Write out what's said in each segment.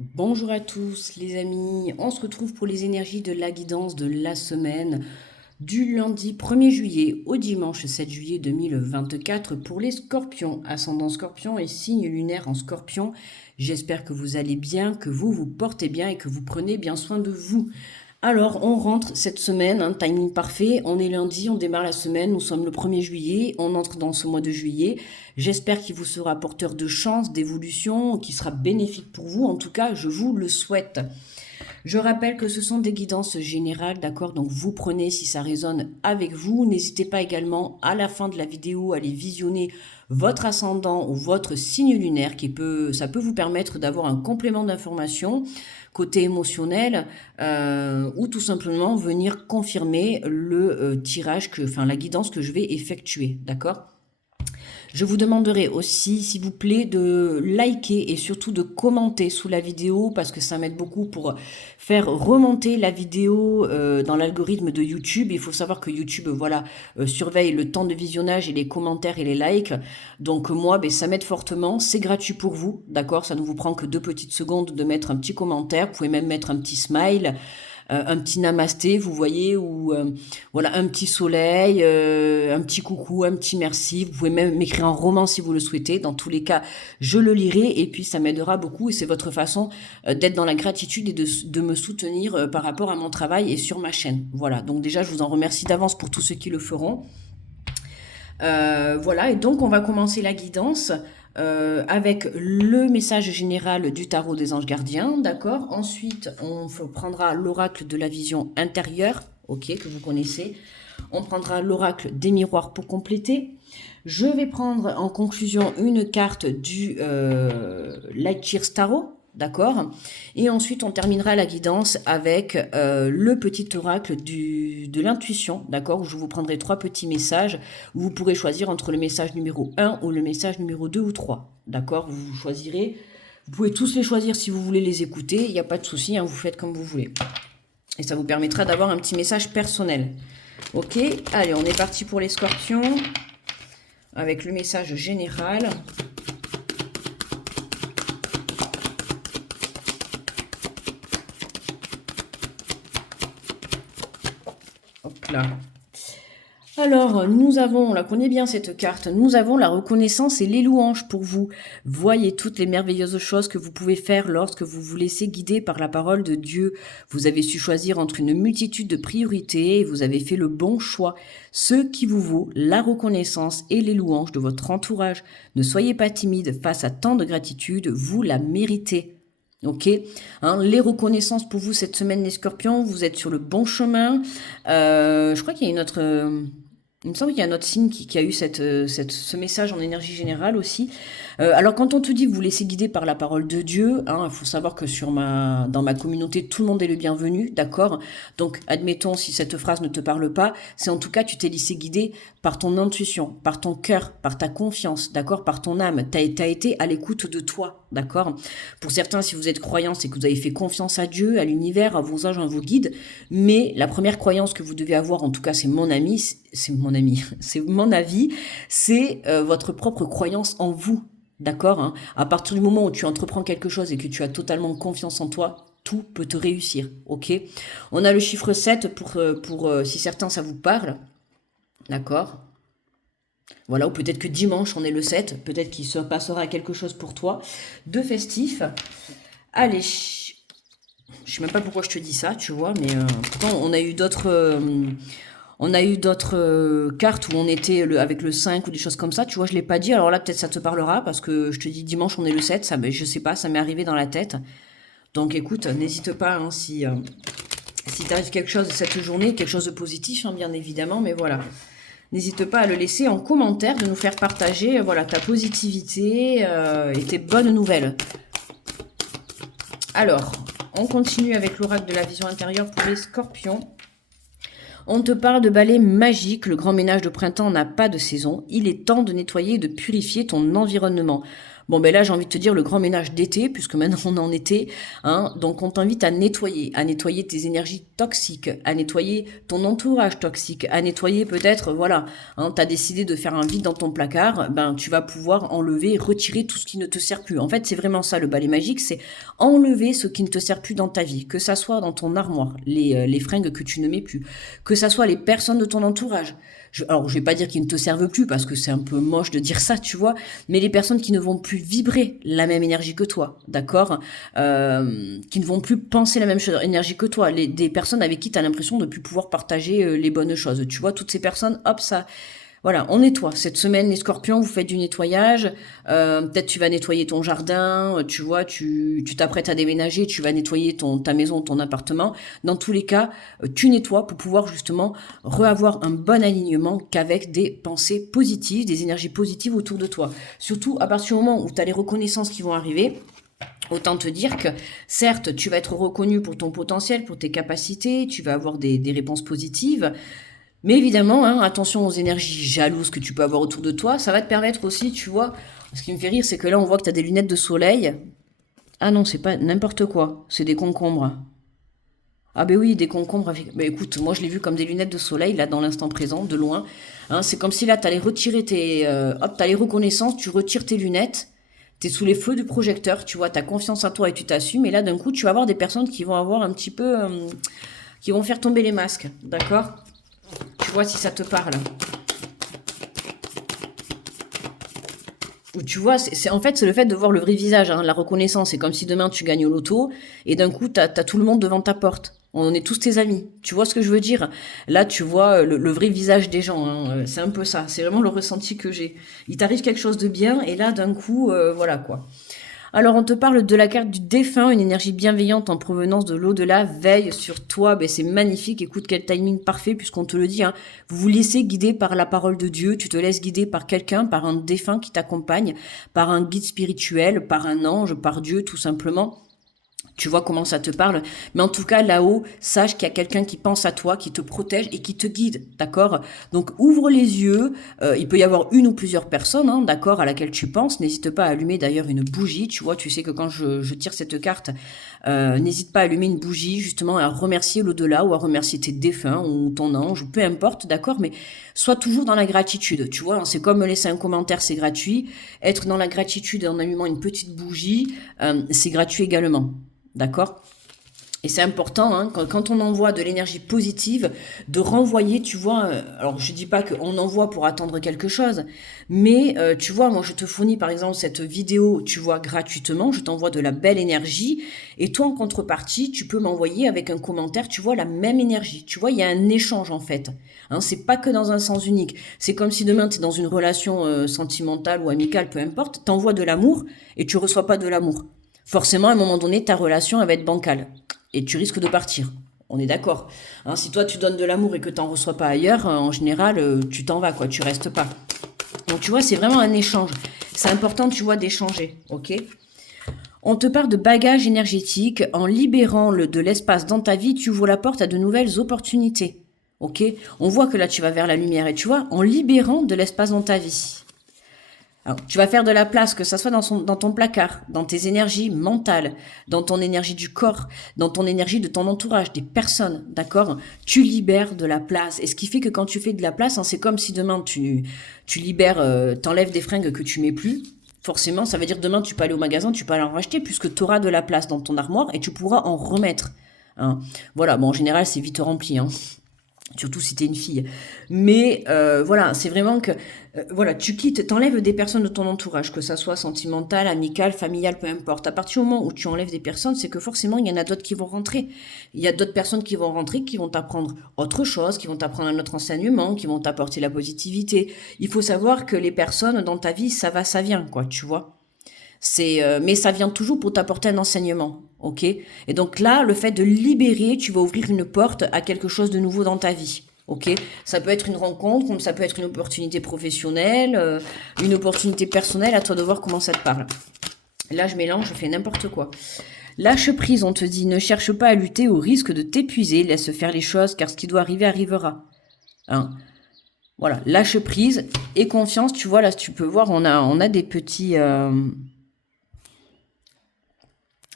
Bonjour à tous les amis, on se retrouve pour les énergies de la guidance de la semaine du lundi 1er juillet au dimanche 7 juillet 2024 pour les scorpions, ascendant scorpion et signe lunaire en scorpion. J'espère que vous allez bien, que vous vous portez bien et que vous prenez bien soin de vous. Alors, on rentre cette semaine, timing parfait. On est lundi, on démarre la semaine, nous sommes le 1er juillet, on entre dans ce mois de juillet. J'espère qu'il vous sera porteur de chance, d'évolution, qui sera bénéfique pour vous. En tout cas, je vous le souhaite. Je rappelle que ce sont des guidances générales, d'accord? Donc vous prenez si ça résonne avec vous. N'hésitez pas également à la fin de la vidéo à aller visionner votre ascendant ou votre signe lunaire ça peut vous permettre d'avoir un complément d'information côté émotionnel ou tout simplement venir confirmer le tirage enfin la guidance que je vais effectuer, d'accord? Je vous demanderai aussi, s'il vous plaît, de liker et surtout de commenter sous la vidéo parce que ça m'aide beaucoup pour faire remonter la vidéo dans l'algorithme de YouTube. Il faut savoir que YouTube, voilà, surveille le temps de visionnage et les commentaires et les likes. Donc moi, ben, ça m'aide fortement. C'est gratuit pour vous, d'accord? Ça ne vous prend que 2 petites secondes de mettre un petit commentaire. Vous pouvez même mettre un petit smile, un petit namasté, vous voyez, ou voilà, un petit soleil, un petit coucou, un petit merci. Vous pouvez même m'écrire un roman si vous le souhaitez. Dans tous les cas, je le lirai et puis ça m'aidera beaucoup et c'est votre façon d'être dans la gratitude et de me soutenir par rapport à mon travail et sur ma chaîne. Voilà, donc déjà, je vous en remercie d'avance pour tous ceux qui le feront. Voilà, et donc on va commencer la guidance avec le message général du tarot des anges gardiens, d'accord. Ensuite, on prendra l'oracle de la vision intérieure, ok, que vous connaissez. On prendra l'oracle des miroirs pour compléter. Je vais prendre en conclusion une carte du Light Years Tarot, d'accord. Et ensuite, on terminera la guidance avec le petit oracle de l'intuition, d'accord, où je vous prendrai 3 petits messages, où vous pourrez choisir entre le message numéro 1 ou le message numéro 2 ou 3, d'accord. Vous choisirez, vous pouvez tous les choisir si vous voulez les écouter, il n'y a pas de souci, hein, vous faites comme vous voulez. Et ça vous permettra d'avoir un petit message personnel. Ok, allez, on est parti pour les scorpions, avec le message général. Hop là. Alors, nous avons, on la connaît bien cette carte, nous avons la reconnaissance et les louanges pour vous. Voyez toutes les merveilleuses choses que vous pouvez faire lorsque vous vous laissez guider par la parole de Dieu. Vous avez su choisir entre une multitude de priorités et vous avez fait le bon choix. Ce qui vous vaut la reconnaissance et les louanges de votre entourage. Ne soyez pas timide face à tant de gratitude, vous la méritez. Ok, hein, les reconnaissances pour vous cette semaine les scorpions, vous êtes sur le bon chemin. Je crois qu'il y a une autre... il me semble qu'il y a un autre signe qui a eu ce message en énergie générale aussi. Alors quand on te dit que vous laissez guider par la parole de Dieu, il faut savoir que dans ma communauté, tout le monde est le bienvenu, d'accord? Donc admettons si cette phrase ne te parle pas, c'est en tout cas tu t'es laissé guider par ton intuition, par ton cœur, par ta confiance, d'accord? Par ton âme. T'as été à l'écoute de toi, d'accord? Pour certains, si vous êtes croyants, c'est que vous avez fait confiance à Dieu, à l'univers, à vos anges, à vos guides. Mais la première croyance que vous devez avoir, en tout cas c'est mon ami, c'est mon avis, c'est votre propre croyance en vous. D'accord, hein. À partir du moment où tu entreprends quelque chose et que tu as totalement confiance en toi, tout peut te réussir, ok. On a le chiffre 7 pour si certains ça vous parle, d'accord. Voilà, ou peut-être que dimanche on est le 7, peut-être qu'il se passera quelque chose pour toi de festif. Allez, je sais même pas pourquoi je te dis ça, tu vois, mais pourtant on a eu d'autres cartes où on était avec le 5 ou des choses comme ça, tu vois, je l'ai pas dit. Alors là, peut-être ça te parlera parce que je te dis dimanche on est le 7, ça, je sais pas, ça m'est arrivé dans la tête. Donc écoute, n'hésite pas hein, si t'arrive quelque chose de cette journée, quelque chose de positif, hein, bien évidemment, mais voilà. N'hésite pas à le laisser en commentaire, de nous faire partager voilà, ta positivité et tes bonnes nouvelles. Alors, on continue avec l'oracle de la vision intérieure pour les scorpions. On te parle de balai magique, le grand ménage de printemps n'a pas de saison. Il est temps de nettoyer et de purifier ton environnement. Bon, ben là, j'ai envie de te dire le grand ménage d'été, puisque maintenant on est en été, hein. Donc, on t'invite à nettoyer tes énergies toxiques, à nettoyer ton entourage toxique, à nettoyer peut-être, voilà, hein, tu as décidé de faire un vide dans ton placard, ben, tu vas pouvoir enlever, retirer tout ce qui ne te sert plus. En fait, c'est vraiment ça, le balai magique, c'est enlever ce qui ne te sert plus dans ta vie, que ça soit dans ton armoire, les fringues que tu ne mets plus, que ça soit les personnes de ton entourage. Alors, je vais pas dire qu'ils ne te servent plus, parce que c'est un peu moche de dire ça, tu vois, mais les personnes qui ne vont plus vibrer la même énergie que toi, d'accord, qui ne vont plus penser la même énergie que toi, des personnes avec qui tu as l'impression de ne plus pouvoir partager les bonnes choses, tu vois, toutes ces personnes, hop, ça, voilà, on nettoie. Cette semaine, les scorpions, vous faites du nettoyage. Peut-être tu vas nettoyer ton jardin, tu vois, tu t'apprêtes à déménager, tu vas nettoyer ta maison, ton appartement. Dans tous les cas, tu nettoies pour pouvoir justement reavoir un bon alignement qu'avec des pensées positives, des énergies positives autour de toi. Surtout à partir du moment où tu as les reconnaissances qui vont arriver, autant te dire que, certes, tu vas être reconnu pour ton potentiel, pour tes capacités, tu vas avoir des réponses positives, mais évidemment, hein, attention aux énergies jalouses que tu peux avoir autour de toi. Ça va te permettre aussi, tu vois, ce qui me fait rire, c'est que là, on voit que tu as des lunettes de soleil. Ah non, c'est pas n'importe quoi, c'est des concombres. Ah ben oui, des concombres avec... Ben écoute, moi je l'ai vu comme des lunettes de soleil, là, dans l'instant présent, de loin. Hein, c'est comme si là, t'allais retirer tes... hop, t'as les reconnaissances, tu retires tes lunettes, t'es sous les feux du projecteur, tu vois, t'as confiance en toi et tu t'assumes. Et là, d'un coup, tu vas avoir des personnes qui vont avoir un petit peu... qui vont faire tomber les masques, d'accord? Tu vois si ça te parle. Ou tu vois, en fait, c'est le fait de voir le vrai visage, hein, la reconnaissance. C'est comme si demain tu gagnes au loto et d'un coup, t'as tout le monde devant ta porte. On est tous tes amis. Tu vois ce que je veux dire? Là, tu vois le vrai visage des gens, hein. C'est un peu ça. C'est vraiment le ressenti que j'ai. Il t'arrive quelque chose de bien et là, d'un coup, voilà quoi. Alors, on te parle de la carte du défunt, une énergie bienveillante en provenance de l'au-delà, veille sur toi. Ben, c'est magnifique. Écoute, quel timing parfait, puisqu'on te le dit, hein. Vous vous laissez guider par la parole de Dieu. Tu te laisses guider par quelqu'un, par un défunt qui t'accompagne, par un guide spirituel, par un ange, par Dieu, tout simplement. Tu vois comment ça te parle. Mais en tout cas, là-haut, sache qu'il y a quelqu'un qui pense à toi, qui te protège et qui te guide, d'accord? Donc, ouvre les yeux. Il peut y avoir une ou plusieurs personnes, hein, d'accord, à laquelle tu penses. N'hésite pas à allumer d'ailleurs une bougie. Tu vois, tu sais que quand je tire cette carte, n'hésite pas à allumer une bougie, justement, à remercier l'au-delà ou à remercier tes défunts ou ton ange, ou peu importe, d'accord? Mais sois toujours dans la gratitude, tu vois. C'est comme laisser un commentaire, c'est gratuit. Être dans la gratitude en allumant une petite bougie, c'est gratuit également. D'accord? Et c'est important, hein, quand on envoie de l'énergie positive, de renvoyer, tu vois, alors je dis pas qu'on envoie pour attendre quelque chose, mais tu vois, moi je te fournis par exemple cette vidéo, tu vois, gratuitement, je t'envoie de la belle énergie, et toi en contrepartie, tu peux m'envoyer avec un commentaire, tu vois, la même énergie. Tu vois, il y a un échange en fait. Hein, c'est pas que dans un sens unique. C'est comme si demain tu es dans une relation sentimentale ou amicale, peu importe, t'envoies de l'amour et tu reçois pas de l'amour. Forcément, à un moment donné, ta relation, elle va être bancale. Et tu risques de partir. On est d'accord. Hein, si toi, tu donnes de l'amour et que tu n'en reçois pas ailleurs, en général, tu t'en vas, quoi. Tu restes pas. Donc, tu vois, c'est vraiment un échange. C'est important, tu vois, d'échanger. OK? On te parle de bagages énergétiques. En libérant de l'espace dans ta vie, tu ouvres la porte à de nouvelles opportunités. OK? On voit que là, tu vas vers la lumière. Et tu vois, en libérant de l'espace dans ta vie. Alors, tu vas faire de la place, que ça soit dans ton placard, dans tes énergies mentales, dans ton énergie du corps, dans ton énergie de ton entourage, des personnes, d'accord? Tu libères de la place. Et ce qui fait que quand tu fais de la place, hein, c'est comme si demain tu libères, t'enlèves des fringues que tu mets plus. Forcément, ça veut dire demain tu peux aller au magasin, tu peux aller en racheter puisque tu auras de la place dans ton armoire et tu pourras en remettre. Hein. Voilà, bon en général c'est vite rempli, hein. Surtout si t'es une fille. Mais voilà, c'est vraiment que voilà, tu quittes, t'enlèves des personnes de ton entourage, que ça soit sentimental, amical, familial, peu importe. À partir du moment où tu enlèves des personnes, c'est que forcément il y en a d'autres qui vont rentrer. Il y a d'autres personnes qui vont rentrer, qui vont t'apprendre autre chose, qui vont t'apprendre un autre enseignement, qui vont t'apporter la positivité. Il faut savoir que les personnes dans ta vie, ça va, ça vient, quoi, tu vois. Mais ça vient toujours pour t'apporter un enseignement, ok? Et donc là, le fait de libérer, tu vas ouvrir une porte à quelque chose de nouveau dans ta vie, ok? Ça peut être une rencontre, comme ça peut être une opportunité professionnelle, une opportunité personnelle, à toi de voir comment ça te parle. Là, je mélange, je fais n'importe quoi. Lâche prise, on te dit, ne cherche pas à lutter au risque de t'épuiser, laisse faire les choses, car ce qui doit arriver arrivera. Hein? Voilà, lâche prise et confiance, tu vois, là, tu peux voir, on a des petits...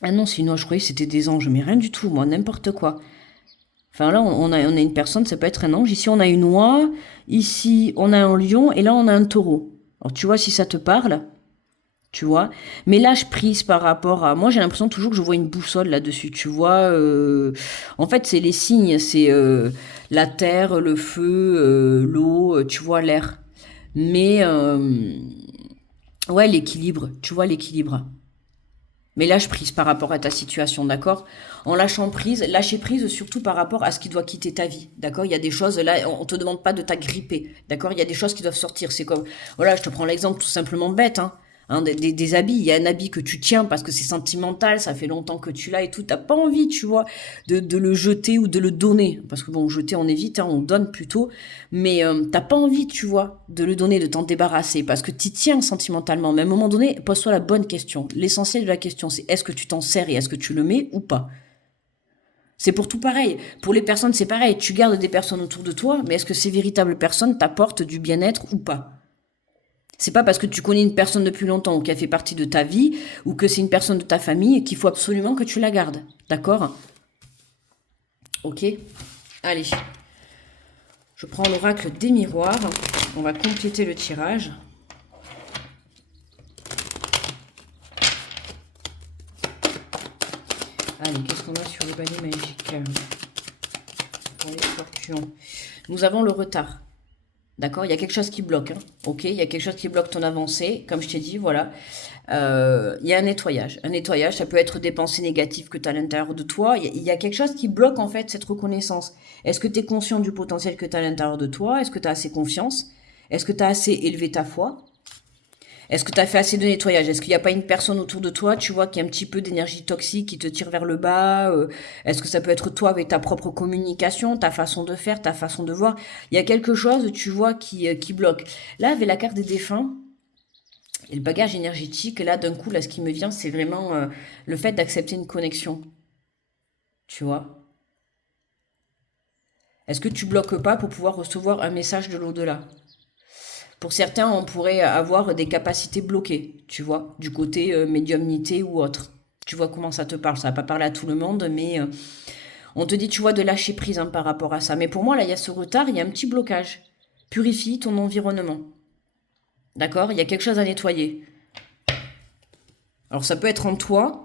Ah non, sinon je croyais que c'était des anges, mais rien du tout, moi, n'importe quoi. Enfin là, on a une personne, ça peut être un ange. Ici, on a une oie, ici, on a un lion, et là, on a un taureau. Alors tu vois si ça te parle, tu vois. Mais lâche prise par rapport à... Moi, j'ai l'impression toujours que je vois une boussole là-dessus, tu vois. En fait, c'est les signes, c'est la terre, le feu, l'eau, tu vois, l'air. Mais, ouais, l'équilibre, tu vois, l'équilibre. Mais lâche prise par rapport à ta situation, d'accord? En lâchant prise, lâcher prise surtout par rapport à ce qui doit quitter ta vie, d'accord? Il y a des choses, là, on te demande pas de t'agripper, d'accord? Il y a des choses qui doivent sortir. C'est comme, voilà, je te prends l'exemple tout simplement bête, hein. Des habits, il y a un habit que tu tiens parce que c'est sentimental, ça fait longtemps que tu l'as et tout, t'as pas envie, tu vois, de le jeter ou de le donner. Parce que bon, jeter, on évite, hein, on donne plutôt. Mais t'as pas envie, tu vois, de le donner, de t'en débarrasser, parce que t'y tiens sentimentalement. Mais à un moment donné, pose-toi la bonne question. L'essentiel de la question, c'est est-ce que tu t'en sers et est-ce que tu le mets ou pas? C'est pour tout pareil. Pour les personnes, c'est pareil. Tu gardes des personnes autour de toi, mais est-ce que ces véritables personnes t'apportent du bien-être ou pas? C'est pas parce que tu connais une personne depuis longtemps ou qu'elle fait partie de ta vie ou que c'est une personne de ta famille qu'il faut absolument que tu la gardes. D'accord? Ok? Allez, je prends l'oracle des miroirs. On va compléter le tirage. Allez, qu'est-ce qu'on a sur le balai magique pour les scorpions? Nous avons le retard. D'accord? Il y a quelque chose qui bloque. Hein. Ok? Il y a quelque chose qui bloque ton avancée. Comme je t'ai dit, voilà. Il y a un nettoyage. Un nettoyage, ça peut être des pensées négatives que tu as à l'intérieur de toi. Il y a quelque chose qui bloque en fait cette reconnaissance. Est-ce que tu es conscient du potentiel que tu as à l'intérieur de toi? Est-ce que tu as assez confiance? Est-ce que tu as assez élevé ta foi? Est-ce que tu as fait assez de nettoyage? Est-ce qu'il n'y a pas une personne autour de toi, tu vois, qui a un petit peu d'énergie toxique qui te tire vers le bas? Est-ce que ça peut être toi avec ta propre communication, ta façon de faire, ta façon de voir? Il y a quelque chose, tu vois, qui bloque. Là, avec la carte des défunts et le bagage énergétique, là, d'un coup, là, ce qui me vient, c'est vraiment le fait d'accepter une connexion, tu vois. Est-ce que tu bloques pas pour pouvoir recevoir un message de l'au-delà? Pour certains, on pourrait avoir des capacités bloquées, tu vois, du côté médiumnité ou autre. Tu vois comment ça te parle. Ça va pas parler à tout le monde, mais on te dit, tu vois, de lâcher prise hein, par rapport à ça. Mais pour moi, là, il y a ce retard, il y a un petit blocage. Purifie ton environnement. D'accord? Il y a quelque chose à nettoyer. Alors, ça peut être en toi,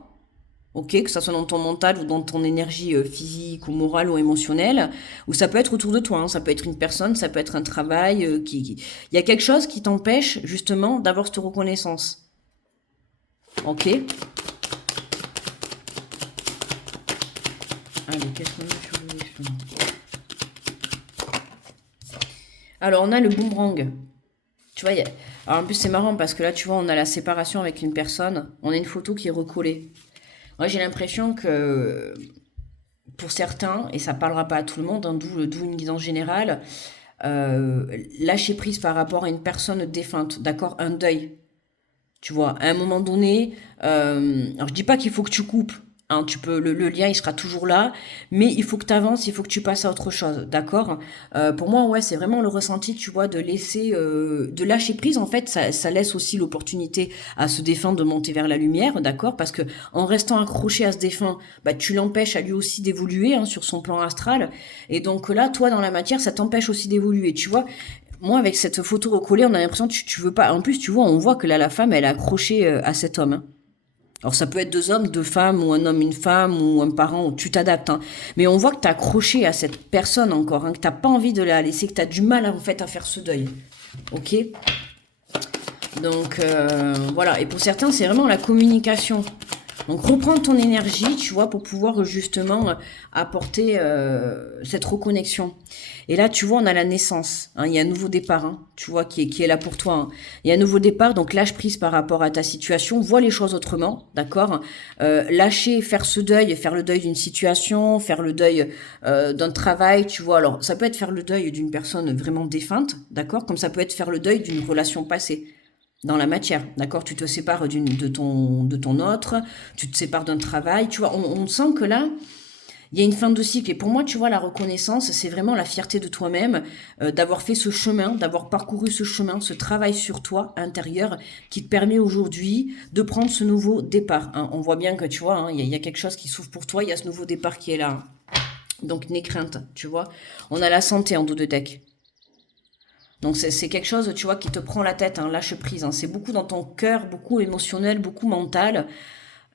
ok, que ça soit dans ton mental ou dans ton énergie physique ou morale ou émotionnelle, ou ça peut être autour de toi, hein, ça peut être une personne, ça peut être un travail Il y a quelque chose qui t'empêche justement d'avoir cette reconnaissance. Ok. Allez, qu'est-ce qu'on a sur le chemin? Alors, on a le boomerang. Tu vois, alors en plus c'est marrant parce que là, tu vois, on a la séparation avec une personne, on a une photo qui est recollée. Moi, j'ai l'impression que pour certains, et ça parlera pas à tout le monde, hein, d'où une guidance générale, lâcher prise par rapport à une personne défunte, d'accord, un deuil. Tu vois, à un moment donné, alors je dis pas qu'il faut que tu coupes, hein, tu peux, le lien il sera toujours là, mais il faut que tu avances, il faut que tu passes à autre chose, d'accord? Pour moi, ouais, c'est vraiment le ressenti, tu vois, de laisser, de lâcher prise, en fait, ça laisse aussi l'opportunité à ce défunt de monter vers la lumière, d'accord? Parce que en restant accroché à ce défunt, bah, tu l'empêches à lui aussi d'évoluer hein, sur son plan astral, et donc là, toi, dans la matière, ça t'empêche aussi d'évoluer, tu vois? Moi, avec cette photo recollée, on a l'impression que tu veux pas. En plus, tu vois, on voit que là, la femme, elle est accrochée à cet homme. Hein. Alors, ça peut être deux hommes, deux femmes, ou un homme, une femme, ou un parent, tu t'adaptes. Hein. Mais on voit que t'es accroché à cette personne encore, hein, que t'as pas envie de la laisser, que t'as du mal, en fait, à faire ce deuil. Ok? Donc, voilà. Et pour certains, c'est vraiment la communication. Donc reprends ton énergie, tu vois, pour pouvoir justement apporter cette reconnexion. Et là, tu vois, on a la naissance. Hein, il y a un nouveau départ, hein, tu vois, qui est là pour toi. Hein. Il y a un nouveau départ, donc lâche prise par rapport à ta situation. Vois les choses autrement, d'accord. Lâcher, faire ce deuil, faire le deuil d'une situation, faire le deuil d'un travail, tu vois. Alors, ça peut être faire le deuil d'une personne vraiment défunte, d'accord, comme ça peut être faire le deuil d'une relation passée dans la matière, d'accord? Tu te sépares de ton autre, tu te sépares d'un travail, tu vois, on sent que là, Il y a une fin de cycle. Et pour moi, tu vois, la reconnaissance, c'est vraiment la fierté de toi-même, d'avoir fait ce chemin, d'avoir parcouru ce chemin, ce travail sur toi intérieur qui te permet aujourd'hui de prendre ce nouveau départ, hein. On voit bien que, tu vois, hein, il y a quelque chose qui s'ouvre pour toi, il y a ce nouveau départ qui est là, hein. Donc, n'aie crainte, tu vois. On a la santé en dos de deck. Donc c'est quelque chose, tu vois, qui te prend la tête, hein, lâche prise, hein. C'est beaucoup dans ton cœur, beaucoup émotionnel, beaucoup mental.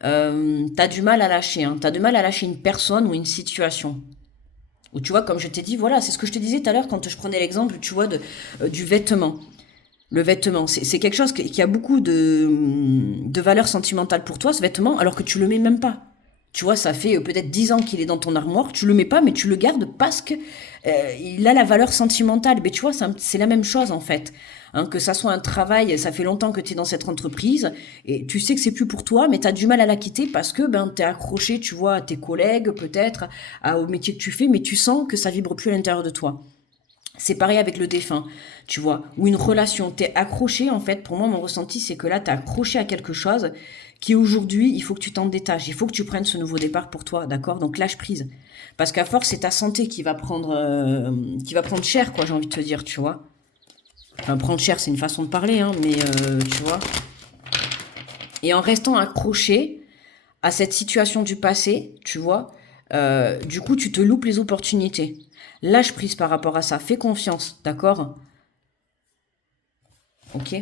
T'as du mal à lâcher, hein. T'as du mal à lâcher une personne ou une situation. Ou tu vois, comme je t'ai dit, voilà, c'est ce que je te disais tout à l'heure quand je prenais l'exemple, tu vois, du vêtement. Le vêtement, c'est quelque chose qui a beaucoup de valeur sentimentale pour toi, ce vêtement, alors que tu le mets même pas. Tu vois, ça fait peut-être 10 ans qu'il est dans ton armoire, tu le mets pas, mais tu le gardes parce que il a la valeur sentimentale. Mais tu vois, c'est la même chose en fait. Hein, que ça soit un travail, ça fait longtemps que tu es dans cette entreprise, et tu sais que c'est plus pour toi, mais tu as du mal à la quitter parce que ben, tu es accroché, tu vois, à tes collègues peut-être, au métier que tu fais, mais tu sens que ça vibre plus à l'intérieur de toi. C'est pareil avec le défunt, tu vois, ou une relation. T'es accroché, en fait, pour moi, mon ressenti, c'est que là, t'es accroché à quelque chose qui, aujourd'hui, il faut que tu t'en détaches. Il faut que tu prennes ce nouveau départ pour toi, d'accord? Donc, lâche prise. Parce qu'à force, c'est ta santé qui va prendre cher, quoi, j'ai envie de te dire, tu vois. Enfin, prendre cher, c'est une façon de parler, hein, mais tu vois. Et en restant accroché à cette situation du passé, tu vois, du coup, tu te loupes les opportunités. Lâche prise par rapport à ça. Fais confiance, d'accord? Ok.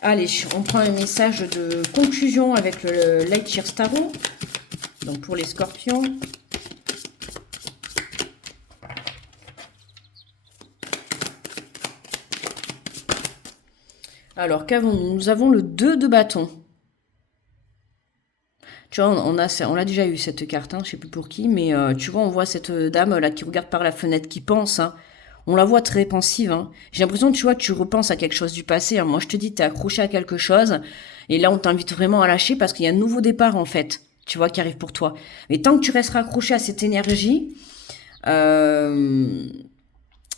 Allez, on prend un message de conclusion avec le Light Shear Tarot. Donc pour les scorpions. Alors, qu'avons-nous? Nous avons le 2 de bâton. Tu vois, on l'a déjà eu cette carte, hein, je sais plus pour qui, mais tu vois, on voit cette dame là qui regarde par la fenêtre, qui pense, hein. On la voit très pensive, hein. J'ai l'impression, tu vois, que tu repenses à quelque chose du passé, hein. Moi, je te dis, t'es accroché à quelque chose, et là, on t'invite vraiment à lâcher parce qu'il y a un nouveau départ, en fait, tu vois, qui arrive pour toi. Mais tant que tu resteras accroché à cette énergie, euh,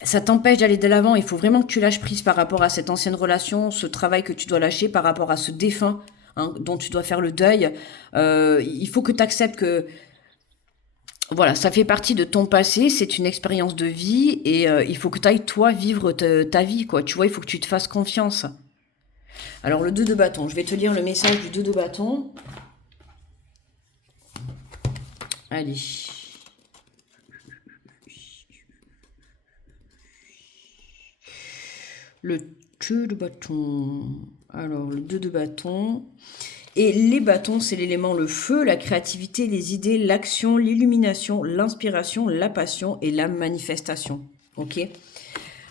ça t'empêche d'aller de l'avant. Il faut vraiment que tu lâches prise par rapport à cette ancienne relation, ce travail que tu dois lâcher par rapport à ce défunt, hein, dont tu dois faire le deuil. Il faut que tu acceptes que voilà, ça fait partie de ton passé, c'est une expérience de vie et il faut que tu ailles toi vivre ta vie, quoi. Tu vois, il faut que tu te fasses confiance. Alors le 2 de bâton, je vais te lire le message du 2 de bâton. Allez. Le 2 de bâton. Alors, le 2 de bâton. Et les bâtons, c'est l'élément le feu, la créativité, les idées, l'action, l'illumination, l'inspiration, la passion et la manifestation. Ok?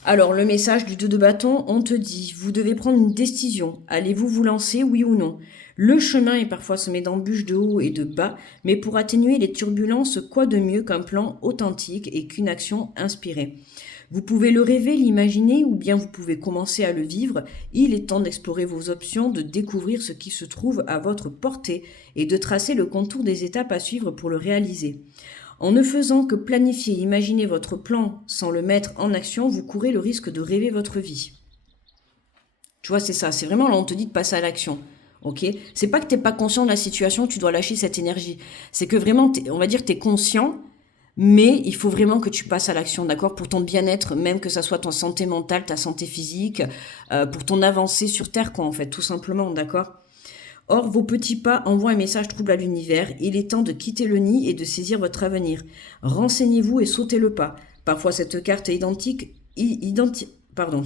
Alors, le message du 2 de bâton, on te dit, vous devez prendre une décision. Allez-vous vous lancer, oui ou non? Le chemin est parfois semé d'embûches de haut et de bas, mais pour atténuer les turbulences, quoi de mieux qu'un plan authentique et qu'une action inspirée? Vous pouvez le rêver, l'imaginer, ou bien vous pouvez commencer à le vivre. Il est temps d'explorer vos options, de découvrir ce qui se trouve à votre portée et de tracer le contour des étapes à suivre pour le réaliser. En ne faisant que planifier, imaginer votre plan sans le mettre en action, vous courez le risque de rêver votre vie. Tu vois, c'est ça. C'est vraiment là, on te dit de passer à l'action. Ok? C'est pas que t'es pas conscient de la situation, tu dois lâcher cette énergie. C'est que vraiment, on va dire, t'es conscient, mais il faut vraiment que tu passes à l'action, d'accord? Pour ton bien-être, même que ça soit ta santé mentale, ta santé physique, pour ton avancée sur Terre, quoi, en fait, tout simplement, d'accord? Or, vos petits pas envoient un message trouble à l'univers. Il est temps de quitter le nid et de saisir votre avenir. Renseignez-vous et sautez le pas. Parfois, cette carte est pardon.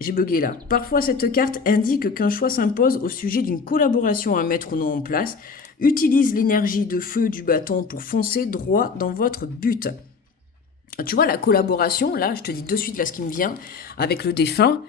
J'ai bugué là. Parfois, cette carte indique qu'un choix s'impose au sujet d'une collaboration à mettre ou non en place. Utilise l'énergie de feu du bâton pour foncer droit dans votre but. Tu vois, la collaboration, là, je te dis de suite là ce qui me vient, avec le défunt,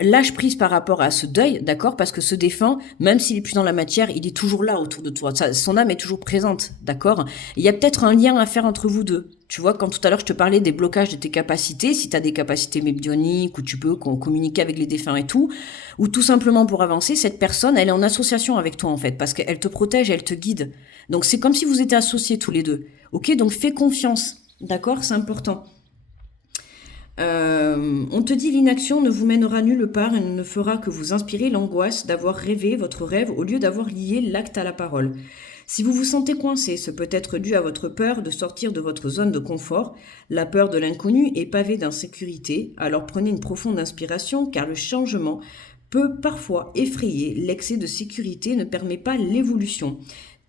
lâche prise par rapport à ce deuil, d'accord? Parce que ce défunt, même s'il est plus dans la matière, il est toujours là autour de toi. Son âme est toujours présente, d'accord? Il y a peut-être un lien à faire entre vous deux. Tu vois, quand tout à l'heure je te parlais des blocages de tes capacités, si tu as des capacités médioniques, ou tu peux communiquer avec les défunts et tout, ou tout simplement pour avancer, cette personne, elle est en association avec toi en fait, parce qu'elle te protège, elle te guide. Donc c'est comme si vous étiez associés tous les deux. Ok, donc fais confiance. D'accord, c'est important. On te dit l'inaction ne vous mènera nulle part et ne fera que vous inspirer l'angoisse d'avoir rêvé votre rêve au lieu d'avoir lié l'acte à la parole. Si vous vous sentez coincé, ce peut être dû à votre peur de sortir de votre zone de confort. La peur de l'inconnu est pavée d'insécurité, alors prenez une profonde inspiration car le changement peut parfois effrayer. L'excès de sécurité ne permet pas l'évolution.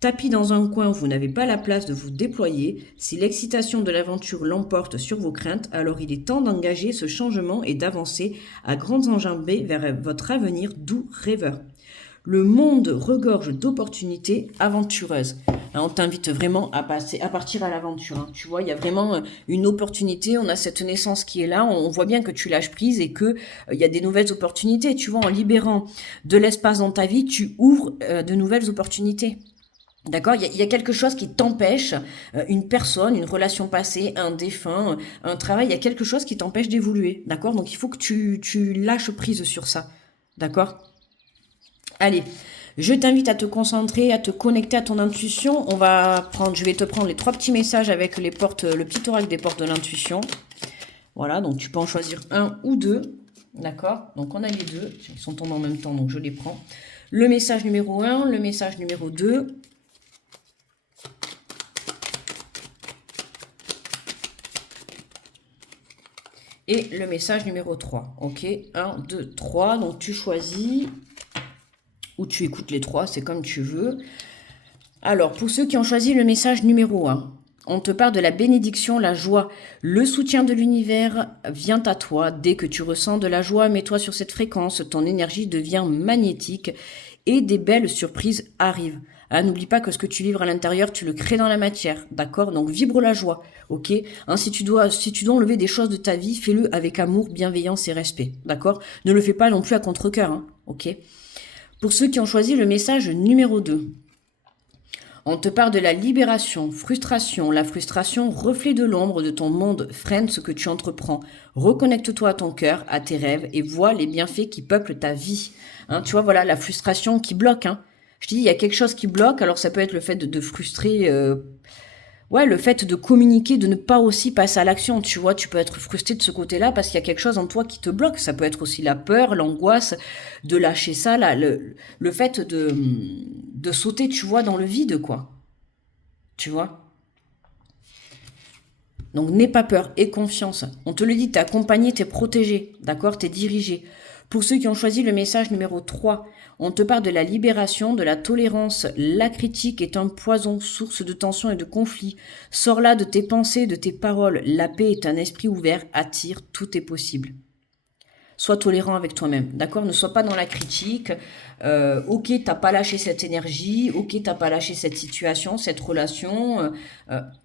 Tapis dans un coin, vous n'avez pas la place de vous déployer. Si l'excitation de l'aventure l'emporte sur vos craintes, alors il est temps d'engager ce changement et d'avancer à grandes enjambées vers votre avenir doux rêveur. Le monde regorge d'opportunités aventureuses. Là, on t'invite vraiment à partir à l'aventure. Hein. Tu vois, il y a vraiment une opportunité. On a cette naissance qui est là. On voit bien que tu lâches prise et que il y a des nouvelles opportunités. Tu vois, en libérant de l'espace dans ta vie, tu ouvres de nouvelles opportunités. D'accord, il y a quelque chose qui t'empêche, une personne, une relation passée, un défunt, un travail, il y a quelque chose qui t'empêche d'évoluer. D'accord, donc il faut que tu lâches prise sur ça. D'accord. Allez, je t'invite à te concentrer, à te connecter à ton intuition. Je vais te prendre les 3 petits messages avec les portes, le petit oracle des portes de l'intuition. Voilà, donc tu peux en choisir 1 ou 2. D'accord, donc on a les 2. Ils sont tombés en même temps, donc je les prends. Le message numéro 1, le message numéro 2. Et le message numéro 3. Ok, 1, 2, 3. Donc tu choisis ou tu écoutes les 3, c'est comme tu veux. Alors, pour ceux qui ont choisi le message numéro 1, on te parle de la bénédiction, la joie. Le soutien de l'univers vient à toi. Dès que tu ressens de la joie, mets-toi sur cette fréquence. Ton énergie devient magnétique et des belles surprises arrivent. Ah, n'oublie pas que ce que tu livres à l'intérieur, tu le crées dans la matière, d'accord? Donc vibre la joie, ok? Hein, si tu dois enlever des choses de ta vie, fais-le avec amour, bienveillance et respect, d'accord? Ne le fais pas non plus à contre-cœur, hein, ok? Pour ceux qui ont choisi le message numéro 2, on te parle de la libération, frustration. La frustration, reflet de l'ombre de ton monde, freine ce que tu entreprends. Reconnecte-toi à ton cœur, à tes rêves et vois les bienfaits qui peuplent ta vie. Hein, tu vois, voilà, la frustration qui bloque, hein. Je te dis, il y a quelque chose qui bloque, alors ça peut être le fait de frustrer, le fait de communiquer, de ne pas aussi passer à l'action, tu vois, tu peux être frustré de ce côté-là parce qu'il y a quelque chose en toi qui te bloque, ça peut être aussi la peur, l'angoisse, de lâcher ça, là, le fait de sauter, tu vois, dans le vide, quoi, tu vois. Donc n'aie pas peur, aie confiance, on te le dit, t'es accompagné, t'es protégé, d'accord, t'es dirigé. Pour ceux qui ont choisi le message numéro 3, on te parle de la libération, de la tolérance. La critique est un poison, source de tension et de conflit. Sors-la de tes pensées, de tes paroles. La paix est un esprit ouvert, attire, tout est possible. Sois tolérant avec toi-même, d'accord? Ne sois pas dans la critique. Ok, t'as pas lâché cette énergie. Ok, t'as pas lâché cette situation, cette relation.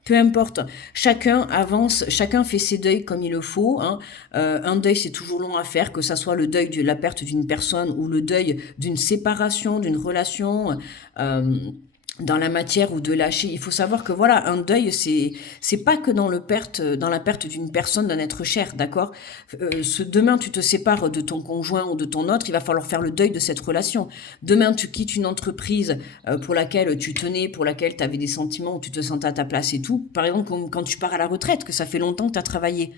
Peu importe. Chacun avance, chacun fait ses deuils comme il le faut. Hein. Un deuil, c'est toujours long à faire, que ça soit le deuil de la perte d'une personne ou le deuil d'une séparation, d'une relation. Dans la matière ou de lâcher. Il faut savoir que voilà, un deuil, c'est pas que dans la perte d'une personne, d'un être cher, d'accord. Demain tu te sépares de ton conjoint ou de ton autre, il va falloir faire le deuil de cette relation. Demain tu quittes une entreprise pour laquelle tu tenais, pour laquelle tu avais des sentiments où tu te sentais à ta place et tout. Par exemple, quand tu pars à la retraite, que ça fait longtemps que tu as travaillé.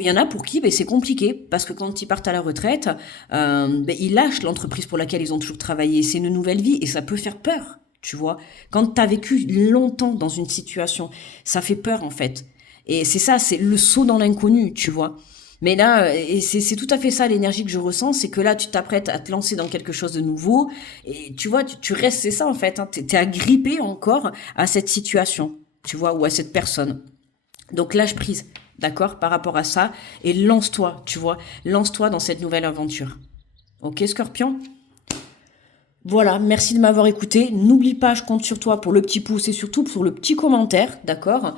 Il y en a pour qui c'est compliqué, parce que quand ils partent à la retraite, ils lâchent l'entreprise pour laquelle ils ont toujours travaillé. C'est une nouvelle vie et ça peut faire peur. Tu vois, quand tu as vécu longtemps dans une situation, ça fait peur en fait. Et c'est ça, c'est le saut dans l'inconnu, tu vois. Mais là, et c'est tout à fait ça l'énergie que je ressens, c'est que là, tu t'apprêtes à te lancer dans quelque chose de nouveau. Et tu vois, tu restes, c'est ça en fait. Hein, t'es agrippé encore à cette situation, tu vois, ou à cette personne. Donc lâche prise, d'accord, par rapport à ça. Et lance-toi, tu vois. Lance-toi dans cette nouvelle aventure. Ok, Scorpion ? Voilà, merci de m'avoir écouté. N'oublie pas, je compte sur toi pour le petit pouce et surtout pour le petit commentaire, d'accord,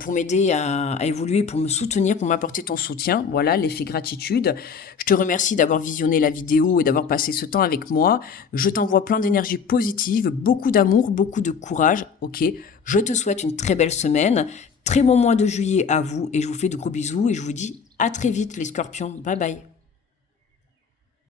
pour m'aider à évoluer, pour me soutenir, pour m'apporter ton soutien. Voilà, l'effet gratitude. Je te remercie d'avoir visionné la vidéo et d'avoir passé ce temps avec moi. Je t'envoie plein d'énergie positive, beaucoup d'amour, beaucoup de courage, ok. Je te souhaite une très belle semaine, très bon mois de juillet à vous et je vous fais de gros bisous et je vous dis à très vite les scorpions. Bye bye.